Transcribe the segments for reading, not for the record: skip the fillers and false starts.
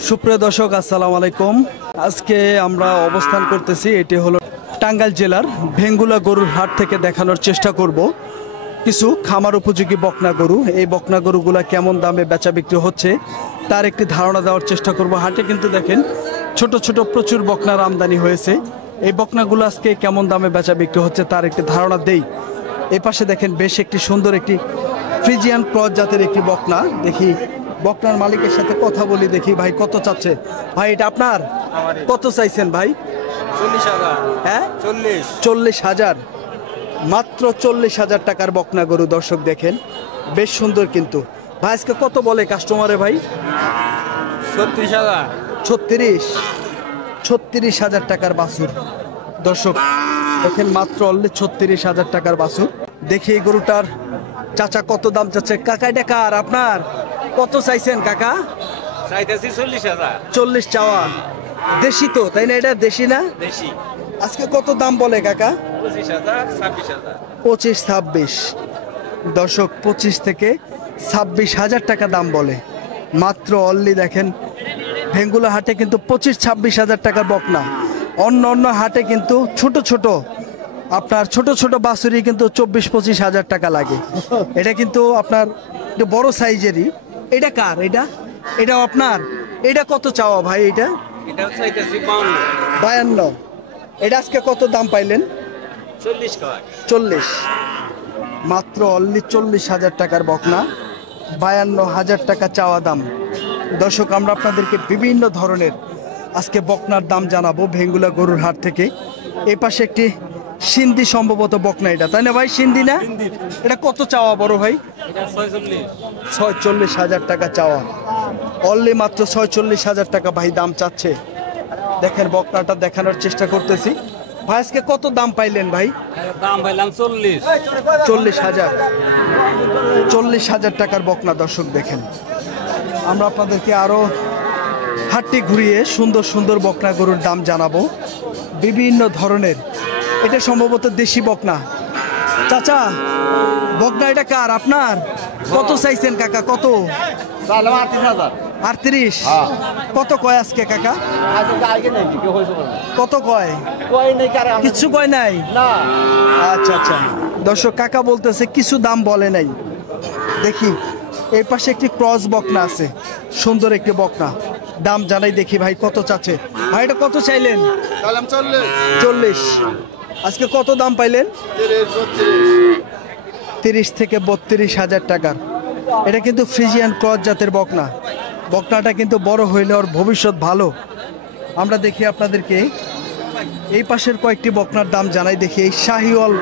সুপ্রিয় দর্শক আসসালামু আলাইকুম। আজকে আমরা অবস্থান করতেছি, এটি হলো টাঙ্গাইল জেলার ভেঙ্গুলা গরুর হাট থেকে দেখানোর চেষ্টা করব কিছু খামার উপযোগী বকনা গরু। এই বকনা গরুগুলা কেমন দামে বেচা বিক্রি হচ্ছে তার একটি ধারণা দেওয়ার চেষ্টা করব। হাটে কিন্তু দেখেন ছোট ছোট প্রচুর বকনার আমদানি হয়েছে। এই বকনাগুলো আজকে কেমন দামে বেচা বিক্রি হচ্ছে তার একটি ধারণা দেই। এই পাশে দেখেন বেশ একটি সুন্দর একটি ফ্রিজিয়ান ক্রস জাতের একটি বকনা। দেখি বকনার মালিকের সাথে কথা বলি, দেখি ভাই কত চাচ্ছে। ভাই এটা আপনার? কত চাইছেন ভাই? 40,000। হ্যাঁ 40,000 মাত্র 40,000 টাকার বকনা গরু। দর্শক দেখেন বেশ সুন্দর কিন্তু। ভাই আজকে কত বলে কাস্টমারে ভাই? 36,000। 36,000 টাকার বাছুর। দর্শক দেখেন মাত্র অনলি 36,000 টাকার বাছুর। দেখি এই গরুটার চাচা কত দাম চাচ্ছে। কাকা এটা কার? আপনার? কত চাইছেন কাকা? চাইতেছি 40,000। 40 চাওয়া। দেশি তো তাই না? এটা দেশি না? দেশি। আজকে কত দাম বলে কাকা? 25,000, 26,000। 25-26। দর্শক 25 থেকে 26,000 টাকা দাম বলে। মাত্র অনলি দেখেন ভেঙ্গুলা হাটে কিন্তু 25-26,000 টাকার বকনা। অন্য অন্য হাটে কিন্তু ছোট ছোট আপনার ছোট ছোট বাছুরি কিন্তু 24-25,000 টাকা লাগে। এটা কিন্তু আপনার একটু বড় সাইজেরই। এটা কার? এটাও আপনার? এটা কত চাওয়া ভাই? এটা এটাও চাইতেছি 52। 52। এটা আজকে কত দাম পাইলেন? 40 টাকা। 40। মাত্র অনলি 40,000 টাকার বকনা, 52,000 টাকা চাওয়া দাম। দর্শক আমরা আপনাদেরকে বিভিন্ন ধরনের আজকে বকনার দাম জানাবো ভেঙ্গুলা গরুর হাট থেকে। এই পাশে একটি সিন্ধি সম্ভবত বকনা, এটা তাই না ভাই? সিন্ধি না? এটা কত চাওয়া বড় ভাই? এটা 46। 46,000 টাকা চাওয়া। অনলি মাত্র 46,000 টাকা ভাই দাম চাচ্ছে। দেখেন বকনাটা দেখানোর চেষ্টা করতেছি। ভাই আজকে কত দাম পাইলেন ভাই? দাম পাইলাম 40। 40,000। 40,000 টাকার বকনা। দর্শক দেখেন আমরা আপনাদেরকে আরো হাটটি ঘুরিয়ে সুন্দর সুন্দর বকনা গরুর দাম জানাবো বিভিন্ন ধরনের। এটা সম্ভবত দেশি বকনা। চাচা বকনা এটা কার? আপনার? কত চাইছেন কাকা? কত? 38। কত কয় আজকে কাকা? কত কয়? কিছু কয় নাই? আচ্ছা আচ্ছা। দর্শক কাকা বলতেছে কিছু দাম বলে নাই। দেখি এই পাশে একটি ক্রস বকনা আছে, সুন্দর একটি বকনা। দাম জানাই দেখি ভাই কত চাচ্ছে। ভাই এটা কত চাইলেন? 40। আজকে কত দাম পাইলেন? 30 থেকে 32,000 টাকার। এটা কিন্তু ফ্রিজিয়ান ক্রস জাতের বকনা। বকনাটা কিন্তু বড় হইলে ওর ভবিষ্যৎ ভালো। আমরা দেখি আপনাদেরকে এই পাশের কয়েকটি বকনার দাম জানাই। দেখি এই শাহিওয়াল,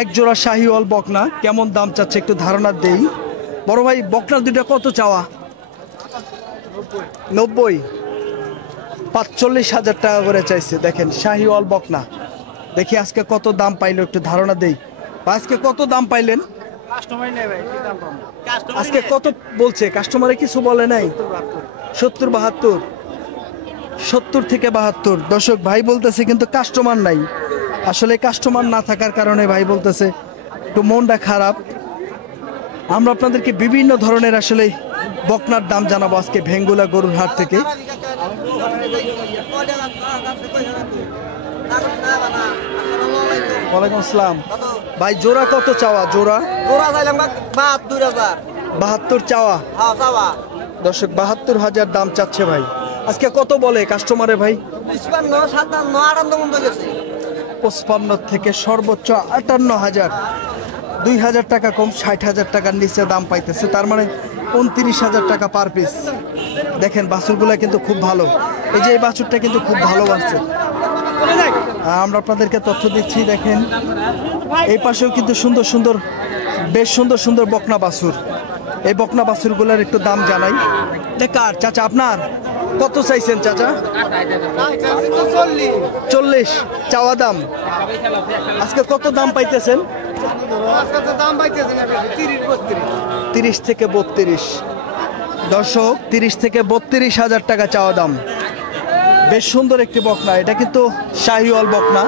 এক জোড়া শাহিওয়াল বকনা কেমন দাম চাচ্ছে একটু ধারণা দেই। বড় ভাই বকনা দুইটা কত চাওয়া? 90। 45,000 টাকা করে চাইছে। দেখেন শাহিওয়াল বকনা। দেখি আজকে কত দাম পাইলো একটু ধারণা দেই। আজকে কত দাম পাইলেন? আজকে কত বলছে কাস্টমারে? কিছু বলে নাই? 70-72। 70 থেকে 72। দর্শক ভাই বলতেছে কিন্তু কাস্টমার নাই। আসলে কাস্টমার না থাকার কারণে ভাই বলতেছে একটু মনটা খারাপ। আমরা আপনাদেরকে বিভিন্ন ধরনের আসলে বকনার দাম জানাবো আজকে ভেঙ্গুলা গরুর হাট থেকে। ওয়ালাইকুম আসসালাম। ভাই জোড়া কত চাওয়া? জোড়া চাইলাম 72,000। 72 চাওয়া। দর্শক 72,000 দাম চাচ্ছে ভাই। আজকে কত বলে কাস্টমারে ভাই? 55, 57, 58 বলেছে। 55 থেকে সর্বোচ্চ 58,000। 2,000 টাকা কম, 60,000 টাকার নিচে দাম পাইতেছে। তার মানে 29,000 টাকা পার পিস। দেখেন বাছুরগুলা কিন্তু খুব ভালো। এই যে এই বাছুরটা কিন্তু খুব ভালো বাছুর। আমরা আপনাদেরকে তথ্য দিচ্ছি। দেখেন এই পাশেও কিন্তু সুন্দর সুন্দর, বেশ সুন্দর সুন্দর বকনা বাছুর। এই বকনা বাছুরগুলোর একটু দাম জানাই। কার চাচা? আপনার? কত চাইছেন চাচা? 40 চাওয়া দাম। আজকে কত দাম পাইতেছেন? 30 থেকে 32। দর্শক 30 থেকে 32,000 টাকা চাওয়া দাম। বেশ সুন্দর একটি বকনা। এটা কিন্তু শাহিওয়াল বকনা।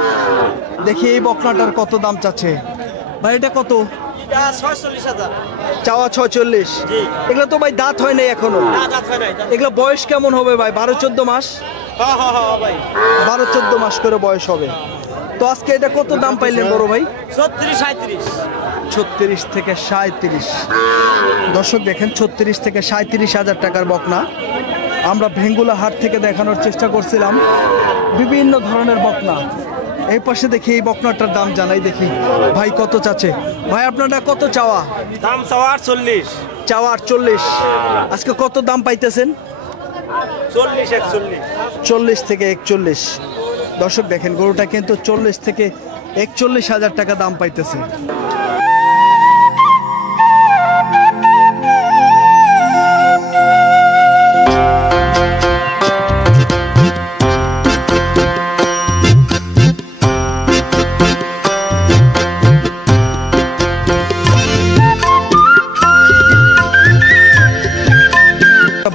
দেখি এই বকনাটার কত দাম চাচ্ছে ভাই? এটা কত? এটা 46,000 চাওয়া 46। জি। এগুলো তো ভাই দাঁত হয় নাই এখনো। না দাঁত হয় নাই এগুলো বয়স কেমন হবে ভাই? 12-14 মাস? হ্যাঁ ভাই 12-14 মাস করে বয়স হবে। তো আজকে এটা কত দাম পাইলেন বড় ভাই? 36-37 36 থেকে 37। দর্শক দেখেন 36 থেকে 37 হাজার টাকার বকনা আমরা ভেঙ্গুলা হাট থেকে দেখানোর চেষ্টা করছিলাম। বিভিন্ন ধরনের বকনা। এই পাশে দেখি এই বকনাটার দাম জানাই দেখি ভাই কত চাচ্ছে। ভাই আপনারা কত চাওয়া? দাম চাওয়া 40 চাওয়া 48। আজকে কত দাম পাইতেছেন? 40-41 40 থেকে 41। দর্শক দেখেন গরুটা কিন্তু 40 থেকে 41 হাজার টাকা দাম পাইতেছে।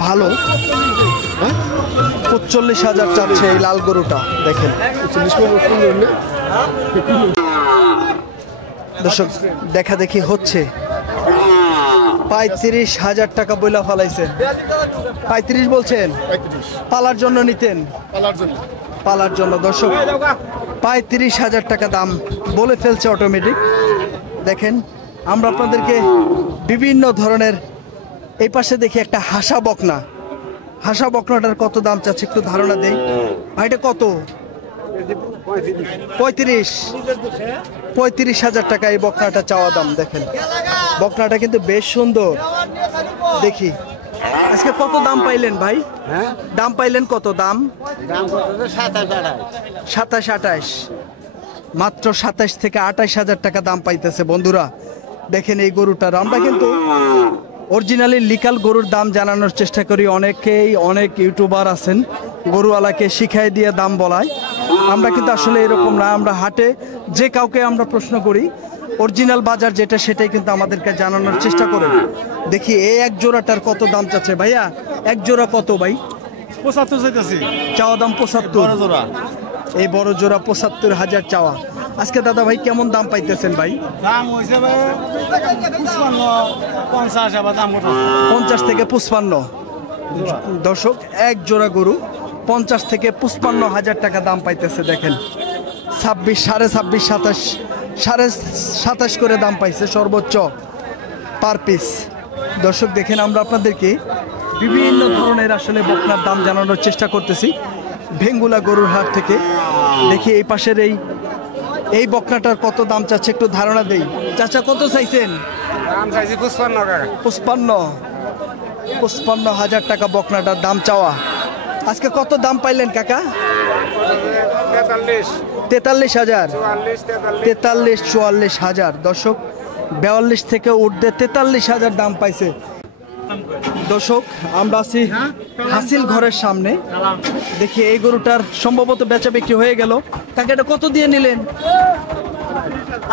ভালো 45,000 চাচ্ছে এই লাল গরুটা দেখেন। দর্শক দেখা দেখি হচ্ছে 35,000 টাকা বইলা ফলাইছে। 35 বলছেন? পালার জন্য নিতেন? পালার জন্য। দর্শক 35,000 টাকা দাম বলে ফেলছে অটোমেটিক। দেখেন আমরা আপনাদেরকে বিভিন্ন ধরনের এই পাশে দেখি একটা হাসা বকনা। হাসা বকনাটার কত দাম চাচ্ছে একটু ধারণা দেই। ভাইটা কত? 35,000 টাকা এই বকনাটা চাওয়া দাম। দেখেন বকনাটা কিন্তু বেশ সুন্দর। দেখি আজকে কত দাম পাইলেন ভাই? দাম পাইলেন কত? দাম 27-28। মাত্র 27 থেকে 28 হাজার টাকা দাম পাইতেছে বন্ধুরা। দেখেন এই গরুটার আমরা কিন্তু অরিজিনালি লিকাল গরুর দাম জানানোর চেষ্টা করি। অনেক ইউটিউবার আছেন গরুওয়ালাকে শিখাই দিয়ে দাম বলায়। আমরা কিন্তু আসলে এরকম না। আমরা হাটে যে কাউকে আমরা প্রশ্ন করি অরিজিনাল বাজার যেটা সেটাই কিন্তু আমাদেরকে জানানোর চেষ্টা করে। দেখি এই এক জোড়াটার কত দাম চাচ্ছে ভাইয়া? এক জোড়া কত ভাই? 75 চাইতেছি। চাওয়া দাম 75। এই বড় জোড়া 75,000 চাওয়া। আজকে দাদা ভাই কেমন দাম পাইতেছেন ভাই? দাম হইছে ভাই 55-50 আবার দাম কত? 50 থেকে 55। দর্শক এক জোড়া গরু 50 থেকে 55,000 টাকা দাম পাইতেছে। দেখেন 26, 26.5, 27, 27.5 করে দাম পাইছে সর্বোচ্চ পার পিস। দর্শক দেখেন আমরা আপনাদেরকে বিভিন্ন ধরনের আসলে বকনার দাম জানানোর চেষ্টা করতেছি ভেঙ্গুলা গরুর হাট থেকে। দেখি এই পাশের এই বকনাটার কত দাম চাচ্ছে একটু ধারণা দেই। চাচা কত চাইছেন? দাম চাইছি 55 টাকা। 55,000 টাকা বকনাটার দাম চাওয়া। আজকে কত দাম পাইলেন কাকা? 43,000। 43-44,000। দর্শক 42 থেকে উর্ধে 43,000 দাম পাইছে। দর্শক আমরা আছি হাসিল ঘরের সামনে। দেখি এই গরুটার সম্ভবত বেচা বিক্রি হয়ে গেল। কাকা এটা কত দিয়ে নিলেন?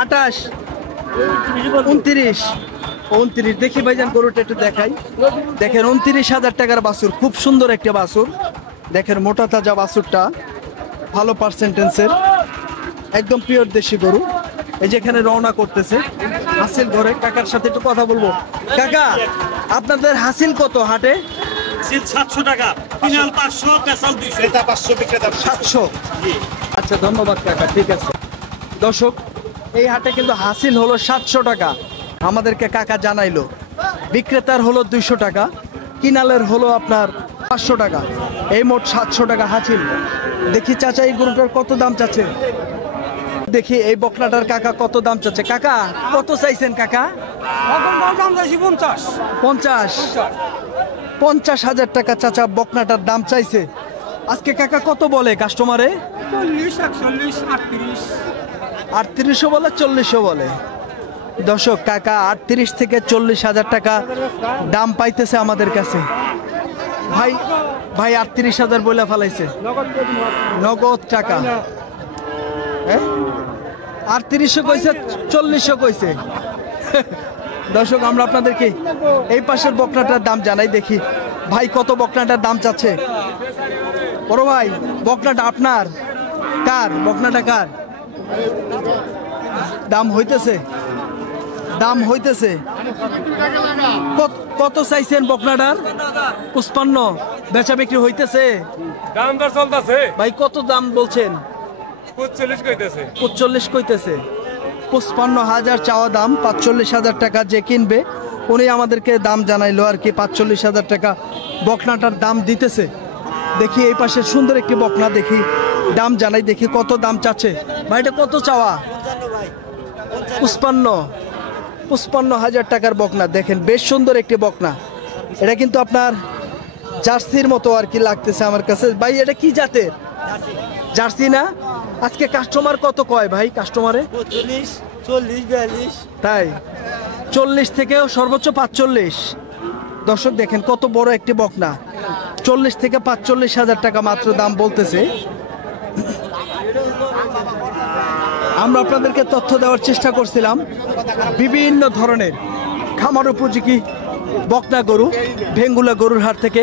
28, 29। দেখি ভাইজান গরুটা একটু দেখাই। দেখেন 29,000 টাকার বাছুর, খুব সুন্দর একটা বাছুর। দেখেন মোটা তাজা বাছুরটা, ভালো পার্সেন্টেন্সের, একদম পিওর দেশি গরু। এই যেখানে রওনা করতেছে হাসিল ঘরে। কাকার সাথে একটু কথা বলবো। কাকা আপনাদের হাসিল কত হাটে? 700 টাকা, কিনাল 500, পেছাল 200, এটা 500 বিক্রেতা 700। আচ্ছা ধন্যবাদ কাকা, ঠিক আছে। দর্শক এই হাটে কিন্তু হাসিল হলো 700 টাকা আমাদেরকে কাকা জানাইলো। বিক্রেতার হলো 200 টাকা, কিনালের হলো আপনার 500 টাকা। এই মোট 700 টাকা হাসিল। দেখি চাচা এই গরুটার কত দাম চাচ্ছে। দেখি এই বকনাটার কাকা কত দাম চাচ্ছে। কাকা কত চাইছেন কাকা? দাম চাইছি 50। 50,000 টাকা চাচা বকনাটার দাম চাইছে। আজকে কাকা কত বলে কাস্টমারে? 40, 41, 38। 38 বলে, 40 বলে। দর্শক কাকা 38 থেকে 40,000 টাকা দাম পাইতেছে আমাদের কাছে। ভাই 38,000 বলে ফেলাইছে নগদ টাকা। 38 কইছে, 40 কইছে। দর্শক আমরা আপনাদেরকে এই পাশের বকনাটার দাম জানাই। দেখি ভাই কত বকনাটার দাম চাচ্ছে। বড় ভাই বকনাটা আপনার? কার বকনাটা? কার? দাম হইতেছে দাম হইতেছে কত চাইছেন বকনাটার? 55। বেচা বিক্রি হইতেছে? দাম দর চলতেছে ভাই কত দাম বলছেন? 45 কইতেছে। 45 কইতেছে। 55,000 চাওয়া দাম, 45,000 টাকা যে কিনবে উনি আমাদেরকে দাম জানাইলো আর কি। 45,000 টাকা বকনাটার দাম দিতেছে। দেখি এই পাশে সুন্দর একটি বকনা, দেখি দাম জানাই, দেখি কত দাম চাচ্ছে। ভাই এটা কত চাওয়া? 55,000 টাকার বকনা। দেখেন বেশ সুন্দর একটি বকনা। এটা কিন্তু আপনার জার্সির মতো আর কি লাগতেছে আমার কাছে। ভাই এটা কি জাতের? জার্সি না? আজকে কাস্টমার কত কয় ভাই? কাস্টমারে 45, 40, 42। তাই 40 থেকে সর্বোচ্চ 45। দর্শক দেখেন কত বড় একটি বকনা। 40 থেকে 45,000 টাকা মাত্র দাম বলতেছে। আমরা আপনাদেরকে তথ্য দেওয়ার চেষ্টা করছিলাম বিভিন্ন ধরনের খামার উপযোগী বকনা গরু ভেঙ্গুলা গরুর হাট থেকে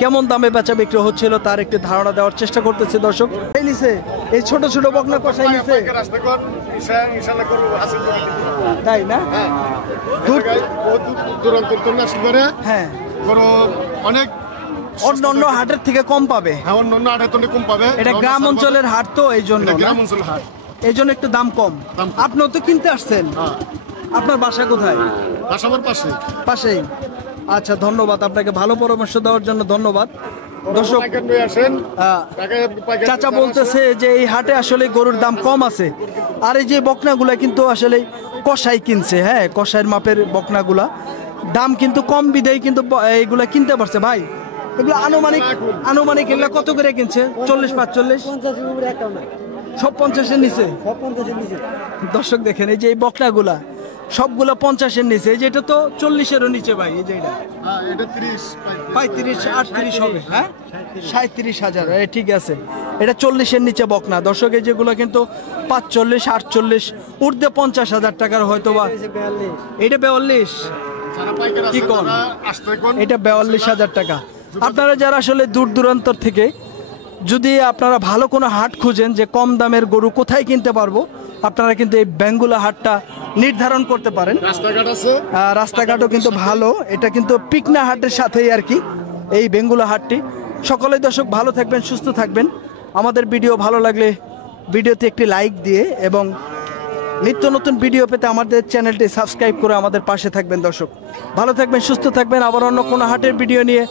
কেমন দামে বেচা বিক্রি হচ্ছিল তার একটি ধারণা দেওয়ার চেষ্টা করতেছে। দর্শক এই নিছে এই ছোট ছোট বকনা কষাই নিছে, তাই না? হ্যাঁ, অনেক অন্য অন্য হাটের থেকে কম পাবে। অন্য হাটের থেকে কম পাবে। এটা গ্রাম অঞ্চলের হাট তো এই জন্য, গ্রাম অঞ্চলের হাট, এই জন্য একটু দাম কম। আপনিও তো কিনতে আসছেন। আপনার বাসা কোথায়? বাসা আমার পাশে। পাশেই। আচ্ছা, ধন্যবাদ আপনাকে, ভালো পরামর্শ দেওয়ার জন্য ধন্যবাদ। দর্শক চাচা বলতেছে যে এই হাটে আসলে গরুর দাম কম আছে, আর এই যে বকনাগুলা কিন্তু আসলে কষাই কিনছে। হ্যাঁ, কষাইয়ের মাপের বকনাগুলা দাম কিন্তু কম বিদেই কিন্তু এইগুলা কিনতে পারছে। ভাই এগুলো আনুমানিক এগুলা কত করে কিনছে? 40, 45, সব 50-এর নিচে। দর্শক দেখেন এই যে এই বকনাগুলা সবগুলা 50-এর নিচে। এই যে এটা তো 40-এরও নিচে ভাই। এই যে এটা 35, 38 হবে। হ্যাঁ, 37,000। ঠিক আছে, এটা 40-এর নিচে বকনা। দর্শক এই যেগুলো কিন্তু 45, 48, ঊর্ধ্বে 50,000 টাকার হয়তো বা। এটা 42 কি কোন? এটা 42,000 টাকা। আপনারা যারা আসলে দূর দূরান্তর থেকে যদি আপনারা ভালো কোনো হাট খুঁজেন যে কম দামের গরু কোথায় কিনতে পারবো, আপনারা কিন্তু এই বেঙ্গুলা হাটটা নির্ধারণ করতে পারেন। রাস্তাঘাটও কিন্তু ভালো। এটা কিন্তু পিকনা হাটের সাথেই আর কি এই বেঙ্গুলা হাটটি। সকলেই দর্শক ভালো থাকবেন, সুস্থ থাকবেন। আমাদের ভিডিও ভালো লাগলে ভিডিওতে একটি লাইক দিয়ে এবং নিত্য নতুন ভিডিও পেতে আমাদের চ্যানেলটি সাবস্ক্রাইব করে আমাদের পাশে থাকবেন। দর্শক ভালো থাকবেন, সুস্থ থাকবেন। আবার অন্য কোনো হাটের ভিডিও নিয়ে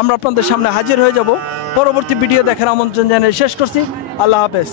আমরা আপনাদের সামনে হাজির হয়ে যাব। পরবর্তী ভিডিও দেখার আমন্ত্রণ জানিয়ে শেষ করছি। আল্লাহ হাফেজ।